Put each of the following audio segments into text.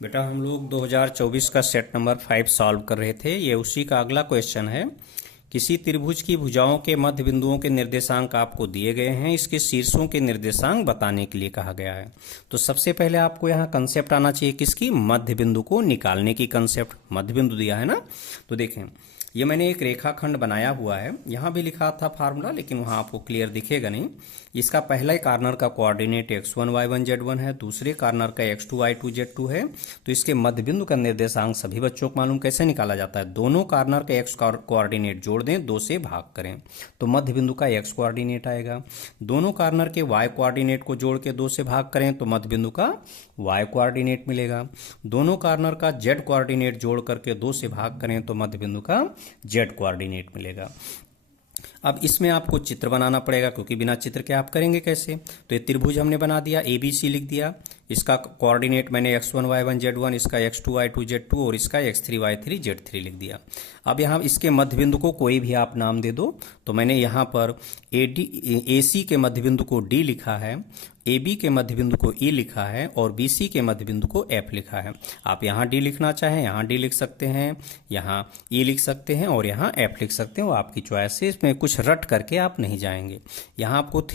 बेटा हम लोग 2024 का सेट नंबर 5 सॉल्व कर रहे थे। ये उसी का अगला क्वेश्चन है। किसी त्रिभुज की भुजाओं के मध्य बिंदुओं के निर्देशांक आपको दिए गए हैं, इसके शीर्षों के निर्देशांक बताने के लिए कहा गया है। तो सबसे पहले आपको यहाँ कंसेप्ट आना चाहिए, किसकी? मध्य बिंदु को निकालने की कंसेप्ट। मध्य बिंदु दिया है ना, तो देखें ये मैंने एक रेखाखंड बनाया हुआ है। यहाँ भी लिखा था फार्मूला, लेकिन वहाँ आपको क्लियर दिखेगा नहीं। इसका पहला कार्नर का कोऑर्डिनेट x1 y1 z1 है, दूसरे कार्नर का x2 y2 z2 है। तो इसके मध्य बिंदु का निर्देशांक सभी बच्चों को मालूम कैसे निकाला जाता है। दोनों कार्नर का x कोऑर्डिनेट जोड़ दें, 2 से भाग करें तो मध्य बिंदु का x कोऑर्डिनेट आएगा। दोनों कार्नर के y कोऑर्डिनेट को जोड़ के 2 से भाग करें तो मध्य बिंदु का y कोऑर्डिनेट मिलेगा। दोनों कार्नर का z कोऑर्डिनेट जोड़ करके 2 से भाग करें तो मध्य बिंदु का z कोऑर्डिनेट मिलेगा। अब इसमें आपको चित्र बनाना पड़ेगा, क्योंकि बिना चित्र के आप करेंगे कैसे। तो ये त्रिभुज हमने बना दिया, ABC लिख दिया। इसका कोऑर्डिनेट मैंने x1 y1 z1, इसका x2 y2 z2 और इसका x3 y3 z3 लिख दिया। अब यहाँ इसके मध्य बिंदु को कोई भी आप नाम दे दो। तो मैंने यहाँ पर AC के मध्य बिंदु को D लिखा है, AB के मध्य बिंदु को E लिखा है और BC के मध्य बिंदु को F लिखा है। आप यहाँ D लिखना चाहें यहाँ D लिख सकते हैं, यहाँ E लिख सकते हैं और यहाँ F लिख सकते हैं, वो आपकी चॉइस है। इसमें कुछ रट करके आप नहीं जाएंगे। यहाँ आपको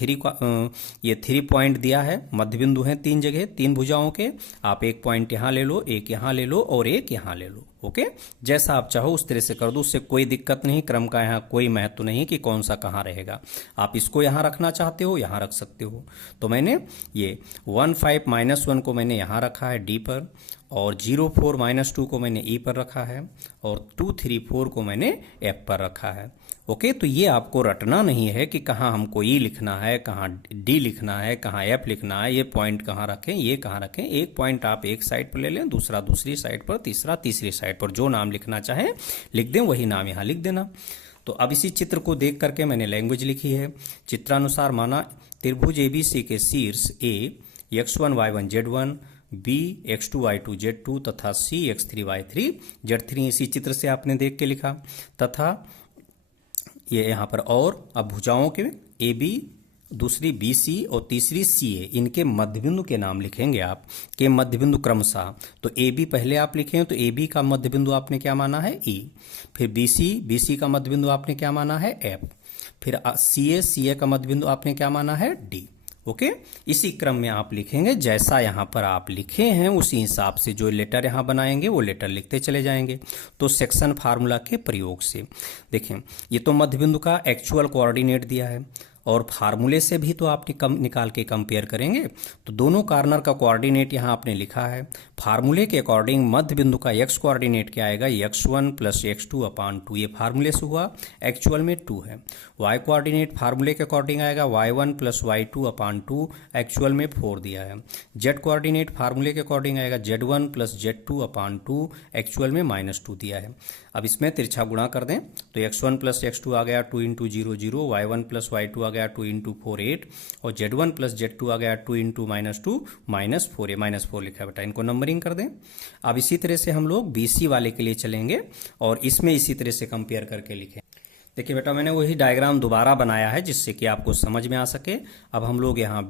ये 3 पॉइंट दिया है, मध्य बिंदु हैं 3 जगह, 3 भुजाओं के। आप एक पॉइंट यहाँ ले लो, एक यहाँ ले लो और एक यहाँ ले लो। ओके, जैसा आप चाहो उस तरह से कर दो, उससे कोई दिक्कत नहीं। क्रम का यहाँ कोई महत्व नहीं कि कौन सा कहाँ रहेगा। आप इसको यहाँ रखना चाहते हो यहाँ रख सकते हो। तो मैंने ये 1 5 -1 को मैंने यहाँ रखा है D पर, और 0 4 -2 को मैंने E पर रखा है, और 2 3 4 को मैंने F पर रखा है। ओके, तो ये आपको रटना नहीं है कि कहाँ हमको E लिखना है, कहाँ D लिखना है, कहाँ F लिखना है, ये पॉइंट कहाँ रखें, ये कहाँ रखें। एक पॉइंट आप एक साइड पर ले लें, दूसरा दूसरी साइड पर, तीसरा तीसरी साइड पर। जो नाम लिखना चाहें लिख दें, वही नाम यहाँ लिख देना। तो अब इसी चित्र को देख करके मैंने लैंग्वेज लिखी है। चित्रानुसार माना त्रिभुज ABC के शीर्ष A x1 y1 z1, B x2 y2 z2 तथा C x3 y3 z3 इसी चित्र से आपने देख के लिखा। तथा ये यहाँ पर और अब भुजाओं के AB, दूसरी BC और तीसरी CA, इनके मध्यबिंदु के नाम लिखेंगे आप, के मध्यबिंदु क्रमशः। तो AB पहले आप लिखें तो AB का मध्यबिंदु आपने क्या माना है E, फिर BC का मध्यबिंदु आपने क्या माना है F, फिर CA का मध्यबिंदु आपने क्या माना है D। ओके, इसी क्रम में आप लिखेंगे, जैसा यहाँ पर आप लिखे हैं उसी हिसाब से जो लेटर यहाँ बनाएंगे वो लेटर लिखते चले जाएंगे। तो सेक्शन फार्मूला के प्रयोग से देखें, ये तो मध्य बिंदु का एक्चुअल कोऑर्डिनेट दिया है, और फार्मूले से भी तो आपने निकाल के कंपेयर करेंगे। तो दोनों कार्नर का कोऑर्डिनेट यहाँ आपने लिखा है। फार्मूले के अकॉर्डिंग मध्य बिंदु का x कोऑर्डिनेट क्या आएगा, x1 + x2/2। ये फार्मूले से हुआ, एक्चुअल में 2 है। y कोऑर्डिनेट फार्मूले के अकॉर्डिंग आएगा y1 + y2/2, एक्चुअल में 4 दिया है। z कोऑर्डिनेट फार्मूले के अकॉर्डिंग आएगा z1 + z2/2, एक्चुअल में -2 दिया है। अब इसमें तिरछा गुणा कर दें तो x1 + x2 आ गया 2 × 0 0, y1 + y2 आ गया 2 × 4 8, और z1 + z2 आ गया 2 × -2 -4। ये -4 लिखा है बेटा, इनको नंबरिंग कर दें। अब इसी तरह से हम लोग BC वाले के लिए चलेंगे और इसमें इसी तरह से कंपेयर करके लिखें। देखिए बेटा, मैंने वही डायग्राम दोबारा बनाया है जिससे कि आपको समझ में आ सके। अब हम लोग यहाँ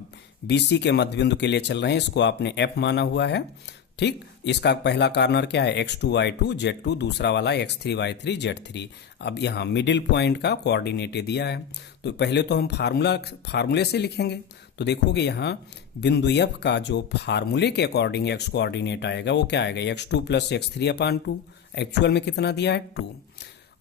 BC के मध्य बिंदु के लिए चल रहे हैं, इसको आपने F माना हुआ है। ठीक, इसका पहला कार्नर क्या है x2 y2 z2, दूसरा वाला x3 y3 z3। अब यहाँ मिडिल पॉइंट का कोऑर्डिनेट दिया है, तो पहले तो हम फार्मूले से लिखेंगे। तो देखोगे यहाँ बिंदु F का जो फार्मूले के अकॉर्डिंग x कोऑर्डिनेट आएगा वो क्या आएगा, x2 + x3/2। एक्चुअल में कितना दिया है 2।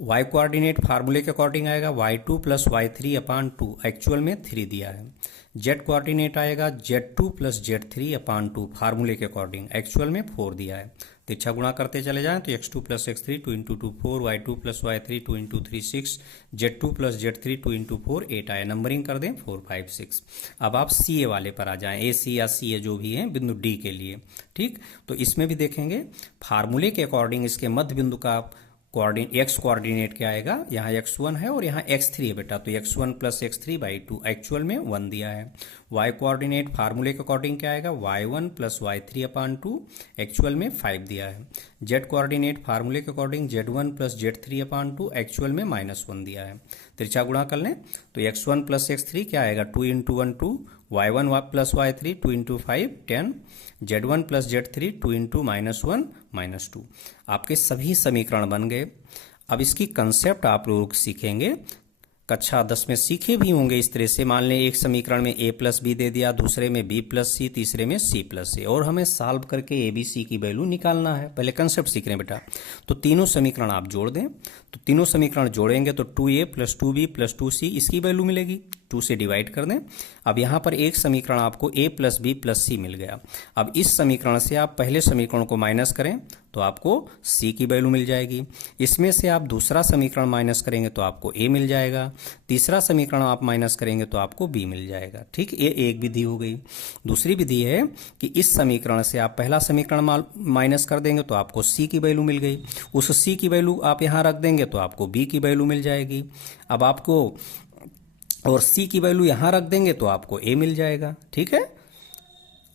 y कोऑर्डिनेट फार्मूले के अकॉर्डिंग आएगा y2 + y3/2, एक्चुअल में 3 दिया है। z कोऑर्डिनेट आएगा z2 + z3/2, फार्मूले के अकॉर्डिंग, एक्चुअल में 4 दिया है। तिरछा गुणा करते चले जाएं तो x2 + x3 2 × 2 4, y2 + y3 2 × 3 6, z2 + z3 2 × 4 8 आए। नंबरिंग कर दें 4 5 6। अब आप CA वाले पर आ जाएं, AC या CA जो भी है बिंदु D के लिए। ठीक, तो इसमें भी देखेंगे फार्मूले के अकॉर्डिंग इसके मध्य बिंदु का x कोऑर्डिनेट क्या आएगा, यहाँ x1 है और यहाँ x3 है बेटा, तो x1 + x3/2, एक्चुअल में 1 दिया है। y कोऑर्डिनेट फार्मूले के अकॉर्डिंग क्या आएगा, y1 प्लस y3/2, एक्चुअल में 5 दिया है। z कोऑर्डिनेट फार्मूले के according z1 plus z3/2, actual में -1 दिया है। तिरछा गुणा कर लें तो x1 प्लस x3 क्या आएगा, 2 × 1 2, y1 plus y3 2 × 5 10, z1 plus z3 2 × -1 -2। आपके सभी समीकरण बन गए। अब इसकी कंसेप्ट आप लोग सीखेंगे, कक्षा 10 में सीखे भी होंगे इस तरह से। मान लें एक समीकरण में a प्लस बी दे दिया, दूसरे में b प्लस सी, तीसरे में c प्लस ए, और हमें सॉल्व करके a b c की वैल्यू निकालना है। पहले कंसेप्ट सीख रहे हैं बेटा। तो तीनों समीकरण आप जोड़ दें, तो तीनों समीकरण जोड़ेंगे तो 2a plus 2b plus 2c इसकी वैल्यू मिलेगी, 2 से डिवाइड कर दें। अब यहाँ पर एक समीकरण आपको a प्लस बी प्लस सी मिल गया। अब इस समीकरण से आप पहले समीकरण को माइनस करें तो आपको c की वैल्यू मिल जाएगी। इसमें से आप दूसरा समीकरण माइनस करेंगे तो आपको a मिल जाएगा, तीसरा समीकरण आप माइनस करेंगे तो आपको b मिल जाएगा। ठीक, ये एक विधि हो गई। दूसरी विधि है कि इस समीकरण से आप पहला समीकरण माइनस कर देंगे तो आपको c की वैल्यू मिल गई, उस c की वैल्यू आप यहाँ रख देंगे तो आपको b की वैल्यू मिल जाएगी। अब आपको और c की वैल्यू यहाँ रख देंगे तो आपको a मिल जाएगा। ठीक है,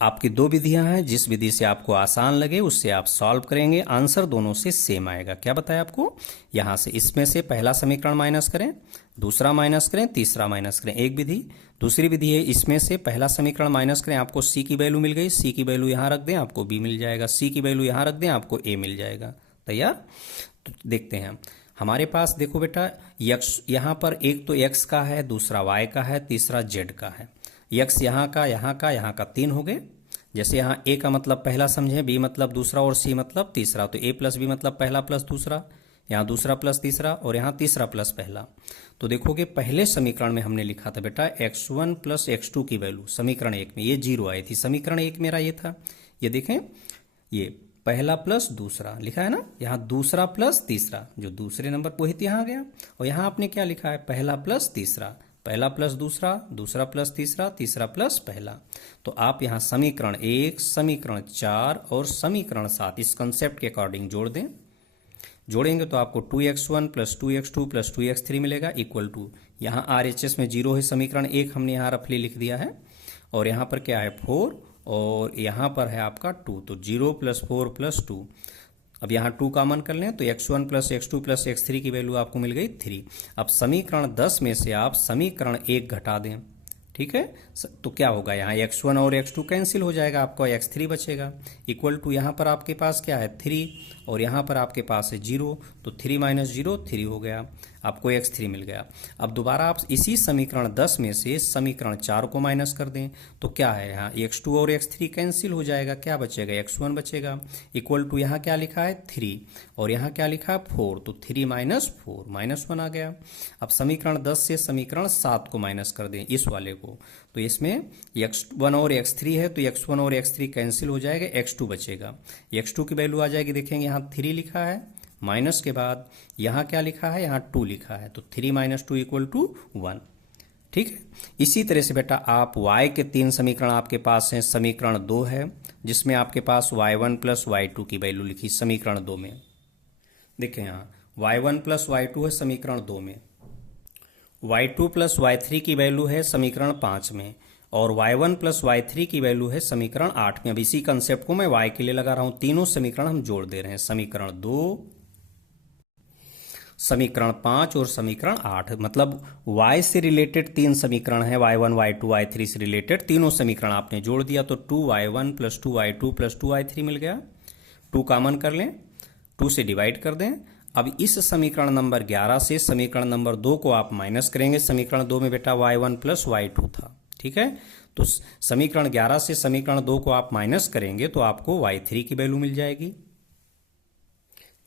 आपकी दो विधियां हैं, जिस विधि से आपको आसान लगे उससे आप सॉल्व करेंगे, आंसर दोनों से सेम आएगा। क्या बताया आपको, यहाँ से इसमें से पहला समीकरण माइनस करें, दूसरा माइनस करें, तीसरा माइनस करें, एक विधि। दूसरी विधि है इसमें से पहला समीकरण माइनस करें, आपको c की वैल्यू मिल गई, c की वैल्यू यहाँ रख दें आपको b मिल जाएगा, c की वैल्यू यहाँ रख दें आपको a मिल जाएगा। तैयार। तो देखते हैं हमारे पास, देखो बेटा x यहाँ पर एक तो x का है, दूसरा y का है, तीसरा z का है। x यहाँ का, यहाँ का, यहाँ का 3 हो गए। जैसे यहाँ a का मतलब पहला समझे, b मतलब दूसरा और c मतलब तीसरा, तो a प्लस b मतलब पहला प्लस दूसरा, यहाँ दूसरा प्लस तीसरा और यहाँ तीसरा प्लस पहला। तो देखोगे पहले समीकरण में हमने लिखा था बेटा x1 प्लस x2 की वैल्यू, समीकरण 1 में ये 0 आई थी। समीकरण 1 मेरा ये था, ये देखें, ये पहला प्लस दूसरा लिखा है ना, यहाँ दूसरा प्लस तीसरा, जो दूसरे नंबर पर वही यहाँ आ गया। और यहाँ आपने क्या लिखा है, पहला प्लस तीसरा, पहला प्लस दूसरा, दूसरा प्लस तीसरा, तीसरा प्लस पहला। तो आप यहाँ समीकरण 1, समीकरण 4 और समीकरण 7 इस कंसेप्ट के अकॉर्डिंग जोड़ दें। जोड़ेंगे तो आपको 2x1 plus 2x2 plus 2x3 मिलेगा, इक्वल टू यहाँ RHS में 0 है, समीकरण 1 हमने यहाँ रफली लिख दिया है, और यहाँ पर क्या है 4 और यहाँ पर है आपका 2, तो 0 प्लस 4 प्लस 2। अब यहाँ 2 कॉमन कर लें तो x1 plus x2 plus x3 की वैल्यू आपको मिल गई 3। अब समीकरण 10 में से आप समीकरण 1 घटा दें। ठीक है, तो क्या होगा, यहाँ x1 और x2 कैंसिल हो जाएगा, आपका x3 बचेगा, इक्वल टू यहाँ पर आपके पास क्या है 3 और यहाँ पर आपके पास है 0, तो 3 माइनस 0 3 हो गया, आपको x3 मिल गया। अब दोबारा आप इसी समीकरण 10 में से समीकरण 4 को माइनस कर दें तो क्या है, यहाँ x2 और x3 कैंसिल हो जाएगा, क्या बचेगा x1 बचेगा, इक्वल टू यहाँ क्या लिखा है 3 और यहाँ क्या लिखा है 4, तो 3 माइनस 4 -1 आ गया। अब समीकरण 10 से समीकरण 7 को माइनस कर दें, इस वाले को, तो इसमें x1 और x3 है तो x1 और x3 कैंसिल हो जाएगा, x2 बचेगा। x2 की वैल्यू आ जाएगी, देखेंगे यहाँ 3 लिखा है, माइनस के बाद यहाँ क्या लिखा है, यहाँ 2 लिखा है, तो 3 माइनस 2 इक्वल टू 1। ठीक है, इसी तरह से बेटा आप y के 3 समीकरण आपके पास हैं। समीकरण 2 है जिसमें आपके पास y1 प्लस y2 की वैल्यू लिखी समीकरण 2 में। देखें यहाँ y1 प्लस y2 है समीकरण 2 में, y2 प्लस y3 की वैल्यू है समीकरण 5 में, और y1 प्लस y3 की वैल्यू है समीकरण 8 में। अब इसी कंसेप्ट को मैं y के लिए लगा रहा हूं, तीनों समीकरण हम जोड़ दे रहे हैं, समीकरण 2, समीकरण 5 और समीकरण 8, मतलब y से रिलेटेड 3 समीकरण है, y1 y2 y3 से रिलेटेड तीनों समीकरण आपने जोड़ दिया तो 2y1 plus 2y2 plus 2y3 मिल गया। 2 कॉमन कर लें, 2 से डिवाइड कर दें। अब इस समीकरण नंबर 11 से समीकरण नंबर 2 को आप माइनस करेंगे। समीकरण 2 में बेटा y1 प्लस y2 था, ठीक है, तो समीकरण 11 से समीकरण 2 को आप माइनस करेंगे तो आपको y3 की वैल्यू मिल जाएगी।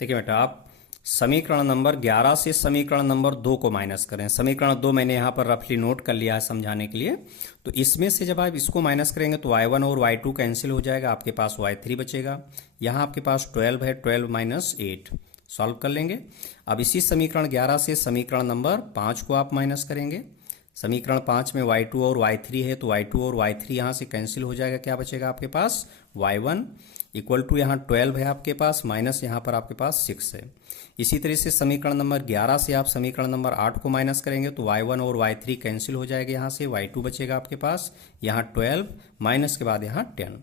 देखिए बेटा, आप समीकरण नंबर 11 से समीकरण नंबर 2 को माइनस करें। समीकरण 2 मैंने यहाँ पर रफली नोट कर लिया है समझाने के लिए। तो इसमें से जब आप इसको माइनस करेंगे तो y1 और y2 कैंसिल हो जाएगा, आपके पास y3 बचेगा। यहाँ आपके पास 12 है, 12 माइनस 8 सॉल्व कर लेंगे। अब इसी समीकरण 11 से समीकरण नंबर 5 को आप माइनस करेंगे। समीकरण 5 में y2 और y3 है, तो y2 और y3 यहाँ से कैंसिल हो जाएगा। क्या बचेगा आपके पास? y1 इक्वल टू यहाँ 12 है आपके पास, माइनस यहाँ पर आपके पास 6 है। इसी तरह से समीकरण नंबर 11 से आप समीकरण नंबर 8 को माइनस करेंगे तो y1 और y3 कैंसिल हो जाएगा, यहाँ से y2 बचेगा आपके पास, यहाँ 12 माइनस के बाद यहाँ 10,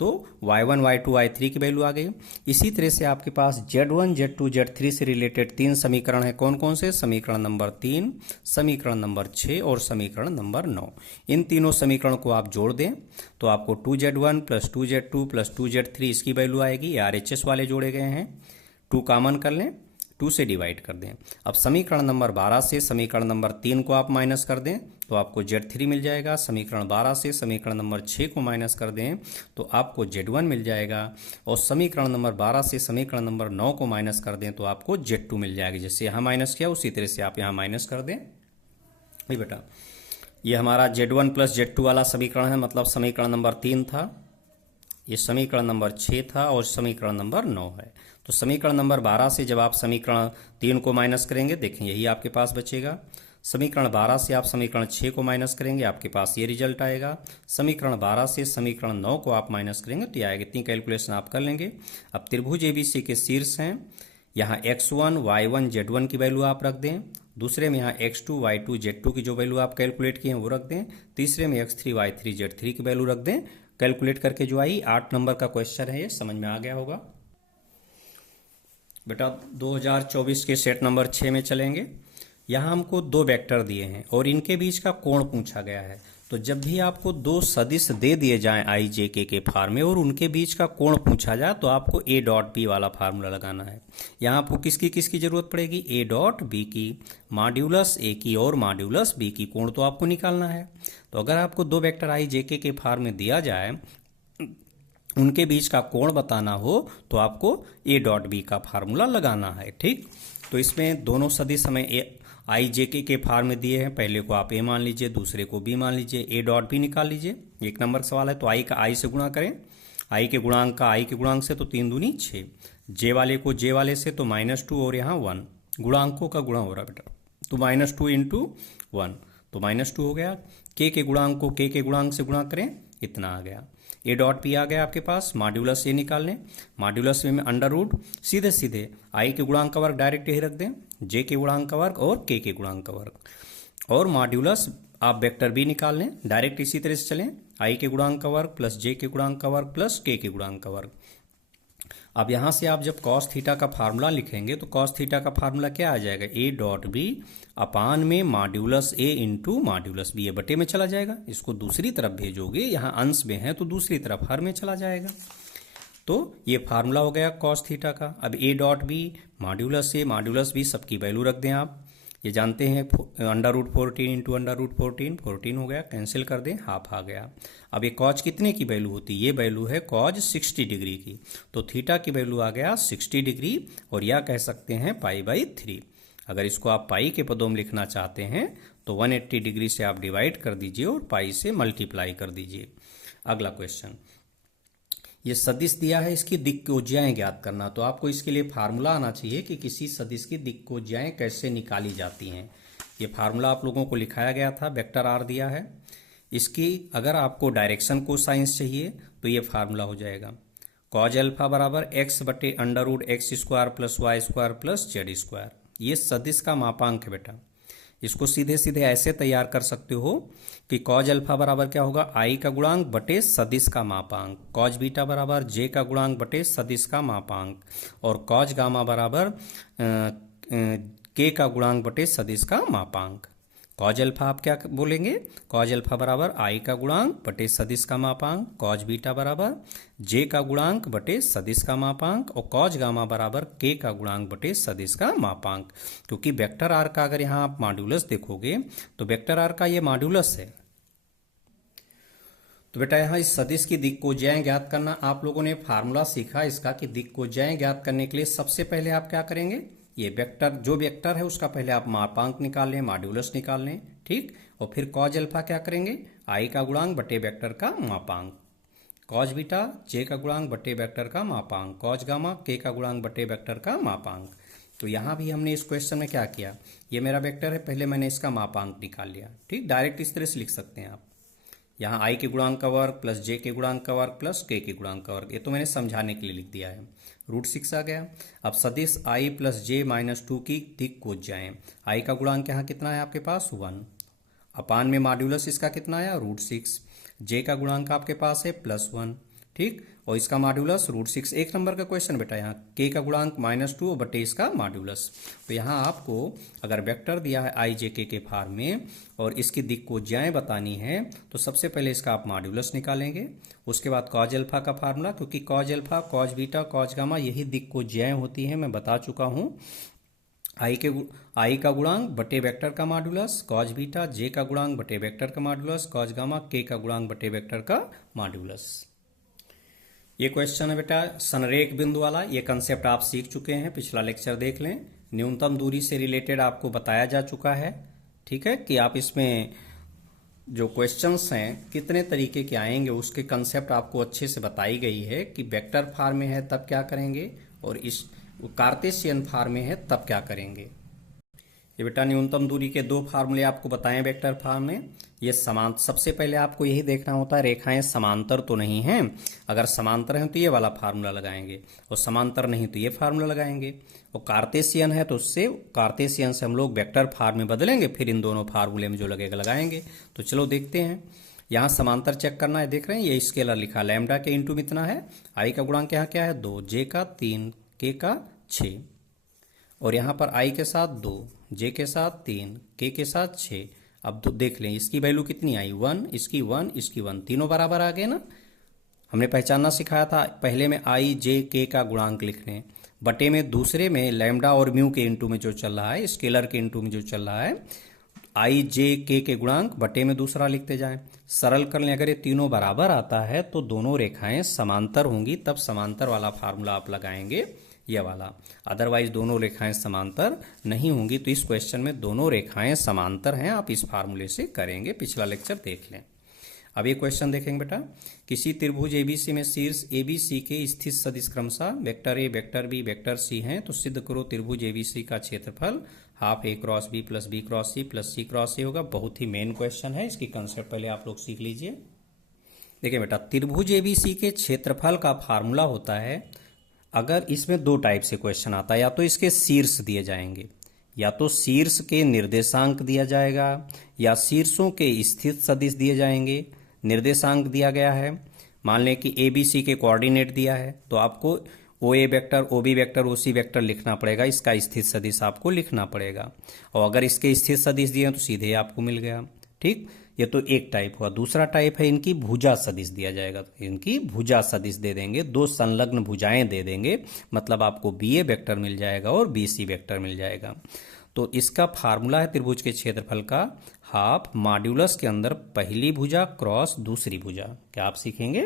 तो y1 y2 y3 की वैल्यू आ गई। इसी तरह से आपके पास z1 z2 z3 से रिलेटेड 3 समीकरण है। कौन कौन से? समीकरण नंबर 3, समीकरण नंबर 6 और समीकरण नंबर 9। इन तीनों समीकरण को आप जोड़ दें तो आपको 2z1 plus 2z2 plus 2z3 इसकी वैल्यू आएगी। RHS वाले जोड़े गए हैं, 2 कॉमन कर लें, 2 से डिवाइड कर दें। अब समीकरण नंबर 12 से समीकरण नंबर 3 को आप माइनस कर दें तो आपको Z3 मिल जाएगा। समीकरण 12 से समीकरण नंबर 6 को माइनस कर दें तो आपको Z1 मिल जाएगा। और समीकरण नंबर 12 से समीकरण नंबर 9 को माइनस कर दें तो आपको Z2 मिल जाएगी। जैसे यहाँ माइनस किया उसी तरह से आप यहाँ माइनस कर दें। भाई बेटा, ये हमारा Z1 प्लस Z2 वाला समीकरण है, मतलब समीकरण नंबर 3 था, ये समीकरण नंबर 6 था और समीकरण नंबर 9 है। तो समीकरण नंबर 12 से जब आप समीकरण 3 को माइनस करेंगे, देखें यही आपके पास बचेगा। समीकरण 12 से आप समीकरण 6 को माइनस करेंगे, आपके पास ये रिजल्ट आएगा। समीकरण 12 से समीकरण 9 को आप माइनस करेंगे तो ये आएगा। इतनी कैलकुलेशन आप कर लेंगे। अब त्रिभुज ABC के शीर्ष हैं, यहाँ x1 y1 z1 की वैल्यू आप रख दें, दूसरे में यहाँ x2 y2 z2 की जो वैल्यू आप कैलकुलेट किए हैं वो रख दें, तीसरे में x3 y3 z3 की वैल्यू रख दें। कैलकुलेट करके जो आई 8 नंबर का क्वेश्चन है, ये समझ में आ गया होगा। बेटा 2024 के सेट नंबर 6 में चलेंगे। यहाँ हमको 2 वेक्टर दिए हैं और इनके बीच का कोण पूछा गया है। तो जब भी आपको 2 सदिश दे दिए जाएं आई जे के फार्म में और उनके बीच का कोण पूछा जाए तो आपको a डॉट बी वाला फार्मूला लगाना है। यहाँ आपको किसकी किसकी जरूरत पड़ेगी? a डॉट बी की, मॉड्यूलस a की और मॉड्यूलस b की। कोण तो आपको निकालना है। तो अगर आपको 2 वेक्टर आई जे के फार्म में दिया जाए, उनके बीच का कोण बताना हो तो आपको a डॉट बी का फार्मूला लगाना है। ठीक, तो इसमें दोनों सदिश हमें आई जे के फार्म में दिए हैं। पहले को आप a मान लीजिए, दूसरे को b मान लीजिए, a डॉट बी निकाल लीजिए। 1 नंबर का सवाल है, तो i का i से गुणा करें, i के गुणांक का i के गुणांक से, तो 3 दूनी 6, j वाले को j वाले से तो -2 और यहाँ 1, गुणांकों का गुणा हो रहा है बेटा, तो -2 इंटू 1 तो -2 हो गया। k के गुणांक को k के गुणांक से गुणा करें, इतना आ गया। a डॉट पी आ गया आपके पास। मॉड्यूलस a निकाल लें, मॉड्यूलस में अंडर रूट, सीधे सीधे i के गुणांक का वर्ग डायरेक्ट यही रख दें, j के गुणांक का वर्ग और k के गुणांक का वर्ग, और मॉड्यूलस आप वेक्टर b निकाल लें, डायरेक्ट इसी तरह से चलें, i के गुणांक का वर्ग प्लस j के गुणांक का वर्ग प्लस k के गुणांक का वर्ग। अब यहाँ से आप जब कॉस थीटा का फार्मूला लिखेंगे तो कॉस थीटा का फार्मूला क्या आ जाएगा? a डॉट बी अपान में modulus a into modulus B. ये बटे में चला जाएगा, इसको दूसरी तरफ भेजोगे, यहाँ अंश में है तो दूसरी तरफ हर में चला जाएगा। तो ये फार्मूला हो गया कॉस थीटा का। अब a dot B modulus a modulus B सबकी वैल्यू रख दें आप। ये जानते हैं √14 इंटू √14, 14 हो गया, कैंसिल कर दें, हाफ आ गया। अब ये कॉज कितने की वैल्यू होती है? ये वैल्यू है कॉज 60 डिग्री की, तो थीटा की वैल्यू आ गया 60 डिग्री, और या कह सकते हैं π/3। अगर इसको आप पाई के पदों में लिखना चाहते हैं तो 180 डिग्री से आप डिवाइड कर दीजिए और पाई से मल्टीप्लाई कर दीजिए। अगला क्वेश्चन, ये सदिश दिया है, इसकी दिक्कोज्याएं ज्ञात करना। तो आपको इसके लिए फार्मूला आना चाहिए कि किसी सदिश की दिक्कोज्याएं कैसे निकाली जाती हैं। ये फार्मूला आप लोगों को लिखाया गया था, वेक्टर आर दिया है। इसकी अगर आपको डायरेक्शन कोसाइंस चाहिए तो ये फार्मूला हो जाएगा कॉज अल्फा बराबर x बटे √x² plus y² plus z²। ये सदिश का मापांक है बेटा। इसको सीधे सीधे ऐसे तैयार कर सकते हो कि कॉज अल्फा बराबर क्या होगा? i का गुणांक बटे सदिश का मापांक, कॉज बीटा बराबर j का गुणांक बटे सदिश का मापांक, और कॉज गामा बराबर k का गुणांक बटे सदिश का मापांक। कॉज अल्फा आप क्या बोलेंगे? कॉज अल्फा बराबर i का गुणांक बटे सदिश का मापांक, कॉज बीटा बराबर j का गुणांक बटे सदिश का मापांक, और कॉज गामा बराबर k का गुणांक बटे सदिश का मापांक। क्योंकि वेक्टर आर का अगर यहाँ आप मॉड्यूलस देखोगे तो वेक्टर आर का ये मॉड्यूलस है। तो बेटा यहाँ इस सदिश की दिक्कोज्याएं ज्ञात करना, आप लोगों ने फार्मूला सीखा इसका कि दिक्कोज्याएं ज्ञात करने के लिए सबसे पहले आप क्या करेंगे? ये वेक्टर, जो वेक्टर है उसका पहले आप मापांक निकाल लें, मॉड्यूलस निकाल लें, ठीक। और फिर कॉज अल्फा क्या करेंगे? i का गुणांक बटे वेक्टर का मापांक, कॉज बीटा j का गुणांक बटे वेक्टर का मापांक, कॉज गामा k का गुणांक बटे वेक्टर का मापांक। तो यहाँ भी हमने इस क्वेश्चन में क्या किया, ये मेरा वेक्टर है, पहले मैंने इसका मापांक निकाल लिया। ठीक, डायरेक्ट इस तरह से लिख सकते हैं आप, यहाँ आई के गुणांक का वर्ग प्लस जे के गुणांक का वर्ग प्लस के गुणांक का वर्ग, ये तो मैंने समझाने के लिए लिख दिया है। √6 आ गया। अब सदिश आई प्लस जे -2 की दिक को जाएं। आई का गुणांक यहाँ कितना है आपके पास 1, अपान में मॉड्यूलस इसका कितना आया √6। जे का गुणांक आपके पास है +1, ठीक, और इसका मॉड्यूलस √6। एक नंबर का क्वेश्चन बेटा, यहाँ के का गुणांक -2 बटे इसका मॉड्यूलस। तो यहाँ आपको अगर वेक्टर दिया है आई जे के फॉर्म में और इसकी दिक को ज्याएं बतानी है तो सबसे पहले इसका आप मॉड्यूलस निकालेंगे, उसके बाद कॉज अल्फा का फार्मूला, क्योंकि cause alpha cos beta cause gamma यही दिक को ज्याएं होती है, मैं बता चुका हूँ। आई का गुणांक बटे वेक्टर का मॉड्यूलस कॉज बीटा, जे का गुणांक बटे वेक्टर का मॉड्यूलस कॉज गामा, के का गुणांक बटे वेक्टर का मॉड्यूलस। ये क्वेश्चन है बेटा संरेख बिंदु वाला, ये कंसेप्ट आप सीख चुके हैं, पिछला लेक्चर देख लें। न्यूनतम दूरी से रिलेटेड आपको बताया जा चुका है, ठीक है, कि आप इसमें जो क्वेश्चंस हैं कितने तरीके के आएंगे उसके कंसेप्ट आपको अच्छे से बताई गई है कि वेक्टर फॉर्म में है तब क्या करेंगे और इस कार्टेशियन फॉर्म में है तब क्या करेंगे। ये बेटा न्यूनतम दूरी के 2 फार्मूले आपको बताएं वेक्टर फॉर्म में। ये सबसे पहले आपको यही देखना होता है रेखाएं समांतर तो नहीं हैं, अगर समांतर हैं तो ये वाला फार्मूला लगाएंगे और समांतर नहीं तो ये फार्मूला लगाएंगे, और कार्टेशियन है तो उससे कार्टेशियन से हम लोग वेक्टर फॉर्म में बदलेंगे, फिर इन दोनों फार्मूले में जो लगेगा लगाएंगे। तो चलो देखते हैं, यहाँ समांतर चेक करना है, देख रहे हैं ये स्केलर लिखा लैम्डा के इंटू में इतना है, आई का गुणांक यहाँ क्या है 2, जे का 3, के का 6, और यहाँ पर आई के साथ 2, जे के साथ 3, के साथ 6। अब तो देख लें इसकी वैल्यू कितनी आई 1, इसकी 1, इसकी 1, तीनों बराबर आ गए ना। हमने पहचानना सिखाया था पहले में आई जे के का गुणांक लिखने, बटे में दूसरे में लैम्डा और म्यू के इंटू में जो चल रहा है, स्केलर के इंटू में जो चल रहा है, आई जे के गुणांक बटे में दूसरा लिखते जाएं। सरल कर लें, अगर ये तीनों बराबर आता है तो दोनों रेखाएं समांतर होंगी, तब समांतर वाला फार्मूला आप लगाएंगे ये वाला, अदरवाइज दोनों रेखाएं समांतर नहीं होंगी। तो इस क्वेश्चन में दोनों रेखाएं समांतर हैं, आप इस फार्मूले से करेंगे, पिछला लेक्चर देख लें। अब ये क्वेश्चन देखेंगे बेटा, किसी त्रिभुज एबीसी में शीर्ष एबीसी के स्थित सदिश क्रमशः vector A vector B vector C हैं, तो सिद्ध करो त्रिभुज एबीसी का क्षेत्रफल half A cross B plus B cross C plus C cross A होगा। बहुत ही मेन क्वेश्चन है, इसकी कंसेप्ट पहले आप लोग सीख लीजिए। देखिए बेटा, त्रिभुज एबीसी के क्षेत्रफल का फार्मूला होता है, अगर इसमें 2 टाइप से क्वेश्चन आता है, या तो इसके शीर्ष दिए जाएंगे, या तो शीर्ष के निर्देशांक दिया जाएगा, या शीर्षों के स्थित सदिश दिए जाएंगे। निर्देशांक दिया गया है, मान लें कि ए बी सी के कोऑर्डिनेट दिया है, तो आपको O A vector O B vector O C vector लिखना पड़ेगा, इसका स्थित सदिश आपको लिखना पड़ेगा, और अगर इसके स्थित सदिश दिए तो सीधे आपको मिल गया। ठीक, ये तो एक टाइप हुआ। दूसरा टाइप है इनकी भुजा सदिश दिया जाएगा, तो इनकी भुजा सदिश दे देंगे, 2 संलग्न भुजाएं दे देंगे, मतलब आपको बी ए वेक्टर मिल जाएगा और बी सी वेक्टर मिल जाएगा। तो इसका फार्मूला है त्रिभुज के क्षेत्रफल का हाफ मॉड्यूलस के अंदर पहली भुजा क्रॉस दूसरी भुजा। क्या आप सीखेंगे,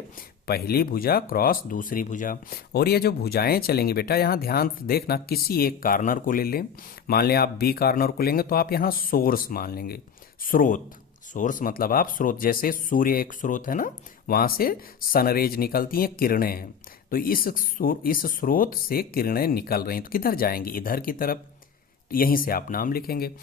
पहली भुजा क्रॉस दूसरी भुजा। और ये जो भुजाएं चलेंगी बेटा, यहाँ ध्यान से देखना, किसी एक कार्नर को ले लें, मान लें आप बी कार्नर को लेंगे तो आप यहाँ सोर्स मान लेंगे, स्रोत, सोर्स मतलब आप स्रोत, जैसे सूर्य एक स्रोत है ना, वहां से सनरेज निकलती हैं, किरणें हैं, तो इस स्रोत से किरणें निकल रही हैं, तो किधर जाएंगी, इधर की तरफ, यहीं से आप नाम लिखेंगे।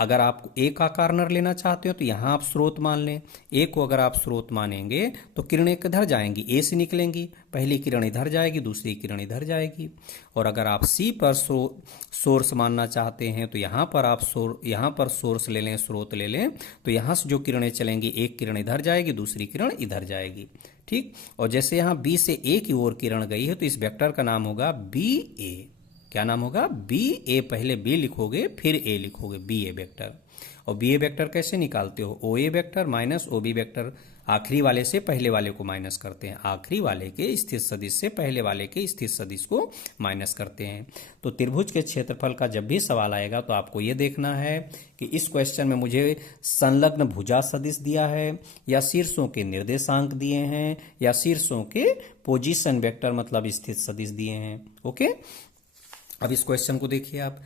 अगर आप ए का कार्नर लेना चाहते हो तो यहाँ आप स्रोत मान लें, ए को अगर आप स्रोत मानेंगे तो किरणें किधर जाएंगी, ए से निकलेंगी, पहली किरण इधर जाएगी दूसरी किरण इधर जाएगी। और अगर आप सी पर सोर्स मानना चाहते हैं तो यहाँ पर सोर्स ले लें, स्रोत ले लें, तो यहाँ से जो किरणें चलेंगी, एक किरण इधर जाएगी दूसरी किरण इधर जाएगी। ठीक, और जैसे यहाँ बी से ए की ओर किरण गई है तो इस वेक्टर का नाम होगा बी ए। क्या नाम होगा, बी ए, पहले बी लिखोगे फिर ए लिखोगे, बी ए वेक्टर। और बी ए वेक्टर कैसे निकालते हो, O A vector minus O B vector, आखिरी वाले से पहले वाले को माइनस करते हैं, आखिरी वाले के स्थित सदिश से पहले वाले के स्थित सदिश को माइनस करते हैं। तो त्रिभुज के क्षेत्रफल का जब भी सवाल आएगा तो आपको ये देखना है कि इस क्वेश्चन में मुझे संलग्न भुजा सदिश दिया है, या शीर्षों के निर्देशांक दिए हैं, या शीर्षों के पोजीशन वेक्टर मतलब स्थित सदिश दिए हैं। ओके, अब इस क्वेश्चन को देखिए आप,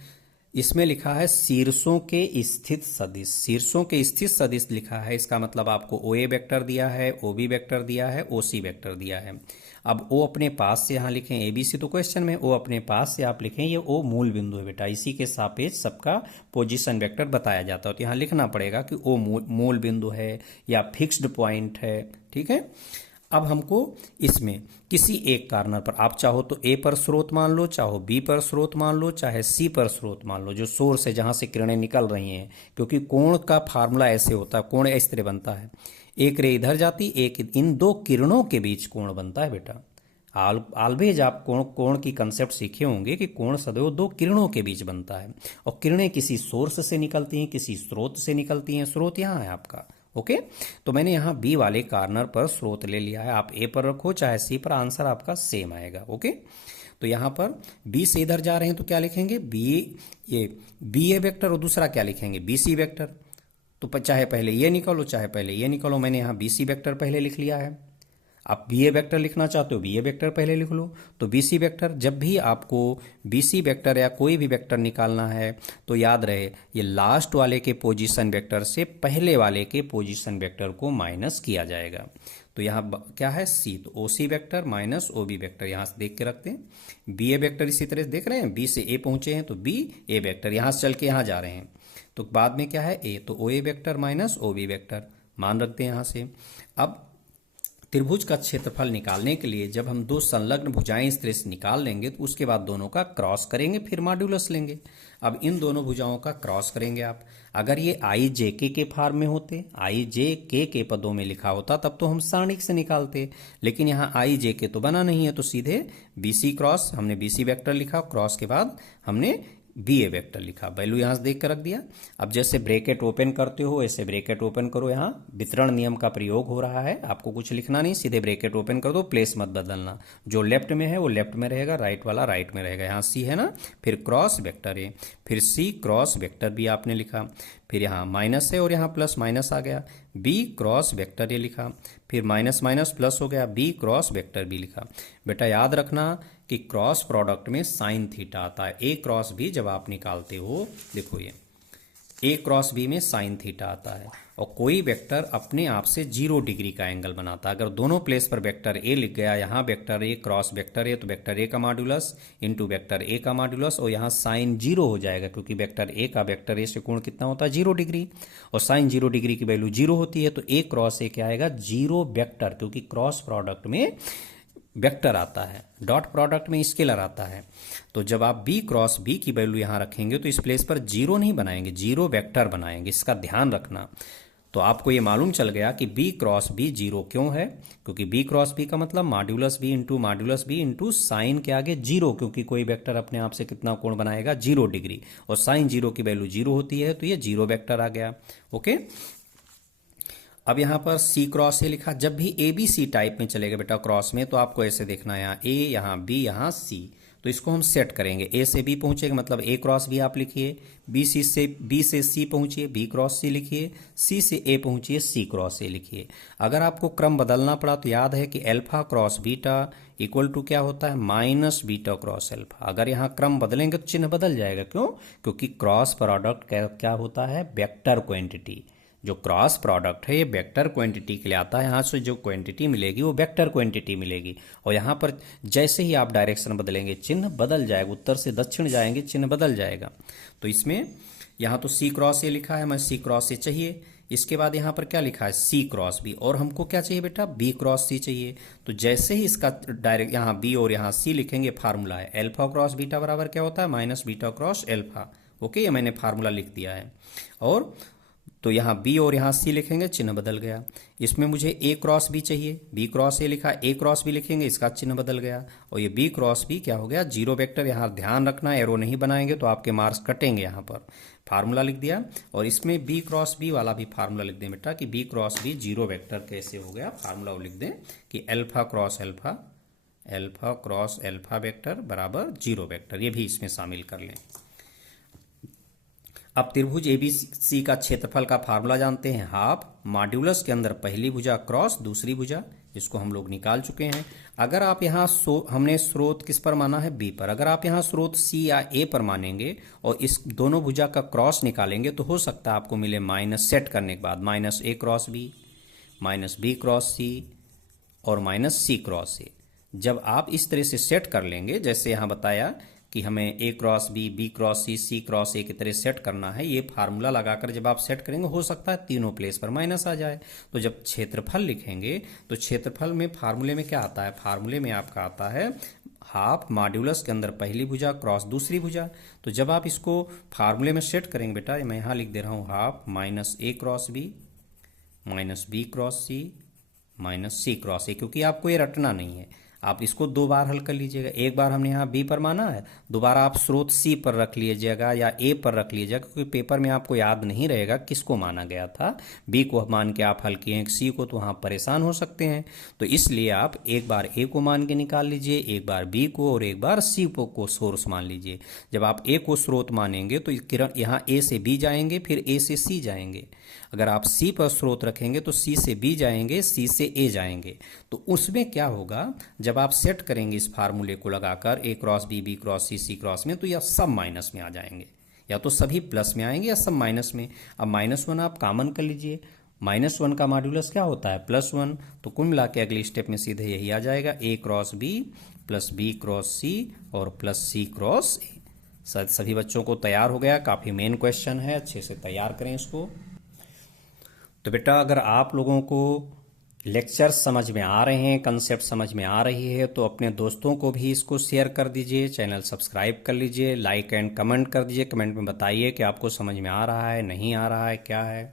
इसमें लिखा है शीर्षों के स्थित सदिश, शीर्षों के स्थित सदिश लिखा है। इसका मतलब आपको ओ ए वेक्टर दिया है, ओ बी वेक्टर दिया है, ओ सी वेक्टर दिया है। अब ओ अपने पास से यहाँ लिखें, ए बी सी तो क्वेश्चन में, ओ अपने पास से आप लिखें, ये ओ मूल बिंदु है बेटा, इसी के सापेक्ष सबका पोजीशन वेक्टर बताया जाता है। तो यहाँ लिखना पड़ेगा कि ओ मूल बिंदु है या फिक्स्ड पॉइंट है, ठीक है। अब हमको इसमें किसी एक कार्नर पर, आप चाहो तो ए पर स्रोत मान लो, चाहो बी पर स्रोत मान लो, चाहे सी पर स्रोत मान लो, जो सोर्स है जहां से किरणें निकल रही हैं, क्योंकि कोण का फार्मूला ऐसे होता है, कोण इस तरह बनता है, एक रे इधर जाती, एक इन दो किरणों के बीच कोण बनता है बेटा। ऑलवेज आप कोण की कंसेप्ट सीखे होंगे कि कोण सदैव दो किरणों के बीच बनता है, और किरणें किसी सोर्स से निकलती हैं, किसी स्रोत से निकलती हैं। स्रोत यहाँ है आपका, ओके। तो मैंने यहाँ बी वाले कार्नर पर स्रोत ले लिया है, आप ए पर रखो चाहे सी पर, आंसर आपका सेम आएगा, ओके। तो यहाँ पर बी से इधर जा रहे हैं तो क्या लिखेंगे, ये बी ए वेक्टर, और दूसरा क्या लिखेंगे, बी सी वेक्टर। तो चाहे पहले ये निकालो चाहे पहले ये निकालो, मैंने यहाँ बी सी वेक्टर पहले लिख लिया है। आप बी ए वेक्टर लिखना चाहते हो, बी ए वेक्टर पहले लिख लो। तो बी सी वेक्टर, जब भी आपको बी सी वेक्टर या कोई भी वेक्टर निकालना है तो याद रहे ये लास्ट वाले के पोजीशन वेक्टर से पहले वाले के पोजीशन वेक्टर को माइनस किया जाएगा। तो यहाँ क्या है, सी, तो O C vector minus O B vector, यहाँ से देख के रखते हैं। बी ए वेक्टर इसी तरह से देख रहे हैं, बी से ए पहुंचे हैं तो बी ए वेक्टर, यहाँ से चल के यहाँ जा रहे हैं तो बाद में क्या है, ए, तो O A vector minus O B vector मान रखते हैं यहाँ से। अब त्रिभुज का क्षेत्रफल निकालने के लिए जब हम दो संलग्न भुजाएं इस तरह से निकाल लेंगे तो उसके बाद दोनों का क्रॉस करेंगे, फिर मॉड्यूलस लेंगे। अब इन दोनों भुजाओं का क्रॉस करेंगे आप। अगर ये आई जे के फॉर्म में होते, आई जे के पदों में लिखा होता तब तो हम सारणिक से निकालते, लेकिन यहाँ आई जे के तो बना नहीं है, तो सीधे बी सी क्रॉस, हमने बी सी वैक्टर लिखा, क्रॉस के बाद हमने बी ए वेक्टर लिखा, वैल्यू यहां से देख कर रख दिया। अब जैसे ब्रैकेट ओपन करते हो ऐसे ब्रैकेट ओपन करो, यहाँ वितरण नियम का प्रयोग हो रहा है, आपको कुछ लिखना नहीं, सीधे ब्रैकेट ओपन कर दो, प्लेस मत बदलना, जो लेफ्ट में है वो लेफ्ट में रहेगा, राइट वाला राइट में रहेगा। यहाँ सी है ना, फिर क्रॉस वेक्टर ए, फिर सी क्रॉस वेक्टर बी आपने लिखा, फिर यहाँ माइनस है और यहाँ प्लस माइनस आ गया, बी क्रॉस वेक्टर ए लिखा, फिर माइनस माइनस प्लस हो गया, बी क्रॉस वेक्टर बी लिखा। बेटा याद रखना कि क्रॉस प्रोडक्ट में साइन थीटा आता है, ए क्रॉस बी जब आप निकालते हो, देखो ये ए क्रॉस बी में साइन थीटा आता है, और कोई वेक्टर अपने आप से 0 डिग्री का एंगल बनाता है। अगर दोनों प्लेस पर वेक्टर ए लिख गया, यहाँ vector A cross vector A, तो वेक्टर ए का मॉड्यूलस इंटू वेक्टर ए का मॉड्यूलस, और यहाँ साइन 0 हो जाएगा, क्योंकि वेक्टर ए का वेक्टर ए से कोण कितना होता है, 0 डिग्री, और साइन 0 डिग्री की वैल्यू 0 होती है, तो ए क्रॉस ए क्या आएगा, 0 वेक्टर, क्योंकि क्रॉस प्रोडक्ट में वेक्टर आता है, डॉट प्रोडक्ट में स्केलर आता है। तो जब आप b क्रॉस b की वैल्यू यहाँ रखेंगे तो इस प्लेस पर 0 नहीं बनाएंगे, 0 वेक्टर बनाएंगे, इसका ध्यान रखना। तो आपको ये मालूम चल गया कि b क्रॉस b 0 क्यों है, क्योंकि b क्रॉस b का मतलब मॉड्यूलस b इंटू साइन के आगे 0, क्योंकि कोई वेक्टर अपने आप से कितना कोण बनाएगा, 0 डिग्री, और साइन 0 की वैल्यू 0 होती है, तो ये 0 वेक्टर आ गया, ओके। अब यहाँ पर सी क्रॉस ए लिखा, जब भी ए बी सी टाइप में चलेगा बेटा क्रॉस में, तो आपको ऐसे देखना है, यहाँ ए यहाँ बी यहाँ सी, तो इसको हम सेट करेंगे, ए से बी पहुंचेगा मतलब ए क्रॉस बी आप लिखिए, बी से सी पहुंचिए, बी क्रॉस सी लिखिए, सी से ए पहुंचिए, सी क्रॉस ए लिखिए। अगर आपको क्रम बदलना पड़ा तो याद है कि alpha cross beta equal to क्या होता है, माइनस बीटा क्रॉस एल्फा। अगर यहाँ क्रम बदलेंगे तो चिन्ह बदल जाएगा, क्यों, क्योंकि क्रॉस प्रोडक्ट क्या होता है, वेक्टर क्वांटिटी। जो क्रॉस प्रोडक्ट है ये वेक्टर क्वांटिटी के लिए आता है, यहाँ से जो क्वांटिटी मिलेगी वो वेक्टर क्वांटिटी मिलेगी, और यहाँ पर जैसे ही आप डायरेक्शन बदलेंगे चिन्ह बदल जाएगा, उत्तर से दक्षिण जाएंगे चिन्ह बदल जाएगा। तो इसमें यहाँ तो सी क्रॉस ए लिखा है, मैं सी क्रॉस ए चाहिए, इसके बाद यहाँ पर क्या लिखा है, सी क्रॉस बी, और हमको क्या चाहिए बेटा, बी क्रॉस सी चाहिए। तो जैसे ही इसका डायरेक्ट यहाँ बी और यहाँ सी लिखेंगे, फार्मूला है एल्फा क्रॉस बीटा बराबर क्या होता है, minus beta cross alpha, okay, ये मैंने फार्मूला लिख दिया है। और तो यहाँ बी और यहाँ सी लिखेंगे, चिन्ह बदल गया। इसमें मुझे ए क्रॉस बी चाहिए, बी क्रॉस ए लिखा, ए क्रॉस बी लिखेंगे, इसका चिन्ह बदल गया, और ये बी क्रॉस बी क्या हो गया, 0 वेक्टर। यहाँ ध्यान रखना, एरो नहीं बनाएंगे तो आपके मार्क्स कटेंगे। यहाँ पर फार्मूला लिख दिया, और इसमें बी क्रॉस बी वाला भी फार्मूला लिख दें बेटा कि बी क्रॉस बी 0 वेक्टर कैसे हो गया, फार्मूला लिख दें कि एल्फा क्रॉस एल्फा वेक्टर बराबर 0 वेक्टर, ये भी इसमें शामिल कर लें। अब त्रिभुज एबीसी का क्षेत्रफल का फार्मूला जानते हैं, हाफ मॉड्यूलस के अंदर पहली भुजा क्रॉस दूसरी भुजा, इसको हम लोग निकाल चुके हैं। अगर आप यहाँ हमने स्रोत किस पर माना है, बी पर। अगर आप यहाँ स्रोत सी या ए पर मानेंगे और इस दोनों भुजा का क्रॉस निकालेंगे तो हो सकता है आपको मिले माइनस, सेट करने के बाद minus A cross B, minus B cross C और माइनस सी क्रॉस ए। जब आप इस तरह से सेट कर लेंगे, जैसे यहाँ बताया कि हमें A cross B, B cross C, C cross A की तरह सेट करना है, ये फार्मूला लगाकर जब आप सेट करेंगे हो सकता है तीनों प्लेस पर माइनस आ जाए। तो जब क्षेत्रफल लिखेंगे तो क्षेत्रफल में फार्मूले में क्या आता है, फार्मूले में आपका आता है हाफ मॉड्यूलस के अंदर पहली भुजा क्रॉस दूसरी भुजा। तो जब आप इसको फार्मूले में सेट करेंगे बेटा, मैं यहाँ लिख दे रहा हूँ half minus A cross B minus B cross C minus C cross A, क्योंकि आपको ये रटना नहीं है, आप इसको दो बार हल कर लीजिएगा। एक बार हमने यहाँ बी पर माना है, दोबारा आप स्रोत सी पर रख लीजिएगा या ए पर रख लीजिएगा, क्योंकि पेपर में आपको याद नहीं रहेगा किसको माना गया था। बी को मान के आप हल किए हैं, सी को तो वहाँ परेशान हो सकते हैं। तो इसलिए आप एक बार ए को मान के निकाल लीजिए, एक बार बी को और एक बार सी को सोर्स मान लीजिए। जब आप ए को स्रोत मानेंगे तो किरण यहाँ ए से बी जाएंगे, फिर ए से सी जाएंगे। अगर आप सी पर स्रोत रखेंगे तो सी से बी जाएंगे, सी से ए जाएंगे। तो उसमें क्या होगा, जब आप सेट करेंगे इस फार्मूले को लगाकर ए cross B, B cross C, C cross में, तो यह सब माइनस में आ जाएंगे, या तो सभी प्लस में आएंगे या सब माइनस में। अब -1 आप कॉमन कर लीजिए, -1 का मॉड्यूलस क्या होता है, +1। तो कुल मिला के अगली स्टेप में सीधे यही आ जाएगा, A cross B plus B cross C और प्लस सी क्रॉस ए। सभी बच्चों को तैयार हो गया, काफ़ी मेन क्वेश्चन है, अच्छे से तैयार करें इसको। तो बेटा अगर आप लोगों को लेक्चर समझ में आ रहे हैं, कंसेप्ट समझ में आ रही है, तो अपने दोस्तों को भी इसको शेयर कर दीजिए, चैनल सब्सक्राइब कर लीजिए, लाइक एंड कमेंट कर दीजिए। कमेंट में बताइए कि आपको समझ में आ रहा है, नहीं आ रहा है, क्या है।